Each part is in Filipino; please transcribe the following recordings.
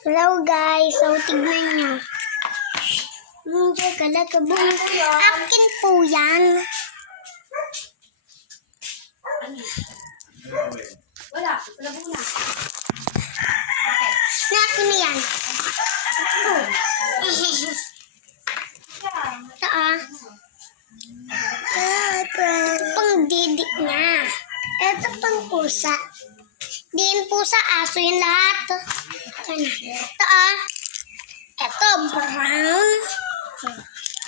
Hello guys, so tignan nyo. Hindi kalagabong. Akin po yan. Wala muna. Akin na yan. Ito pang didik niya. Ito pang pusa. Din pusa, aso yung lahat. Ito ito brown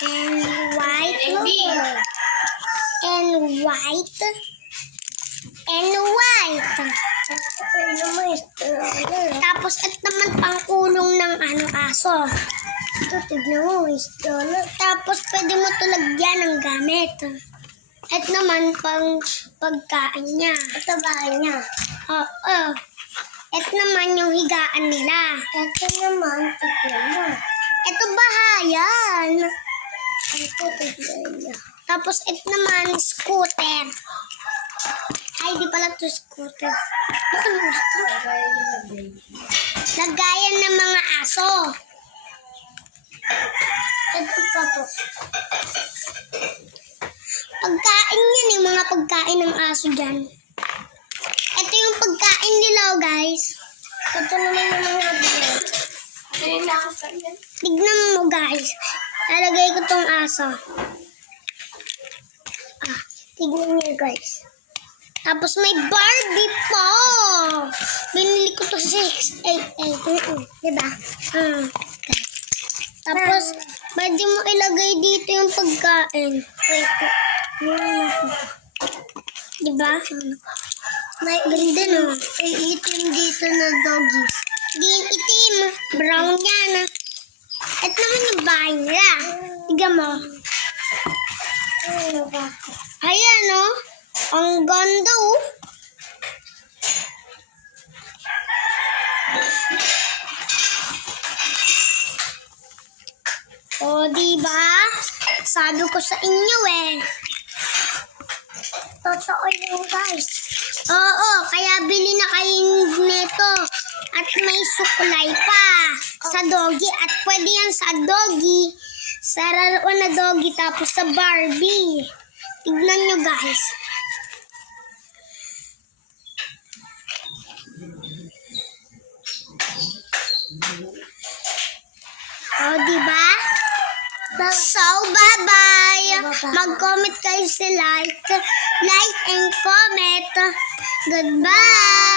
and white. And white. And white. Tapos ito naman pang kulong ng aso. Ito, tignan mo, tapos pwede mo ito lagyan ng gamit. Ito naman pang pagkain niya. Ito bahay niya. Oo. Ito naman yung higaan nila. Ito naman, tignan mo. Ito bahayan. Ito, tignan niya. Tapos ito naman, scooter. Ay, di pala ito scooter. Lagayan ng mga aso. Ito pa po. Pagkain yan, yung mga pagkain ng aso dyan. Ito yung pagkain nila, guys. Ito naman yung mga bilet. Tignan mo, guys. Lalagay ko tong aso. Tignan niyo, guys. Tapos may Barbie po. Binili ko to 688. Diba? Tapos, pwede mo ilagay dito yung pagkain. Diba? May ganda no. Ay, itim dito na doggy. Din itim. Brown yan. Ito naman yung bahay nila. Tignan mo. Ayan o. Ang ganda o. O, diba? Sabi ko sa inyo eh. Totoo yun, guys. Oo, kaya bili na kayo nito. At may suklay pa sa doggy. At pwede yan sa doggy. Sa laruan na doggy tapos sa Barbie. Tignan nyo, guys. O, diba? So, bye-bye. Mag-comment kayo sa like and comment. Goodbye.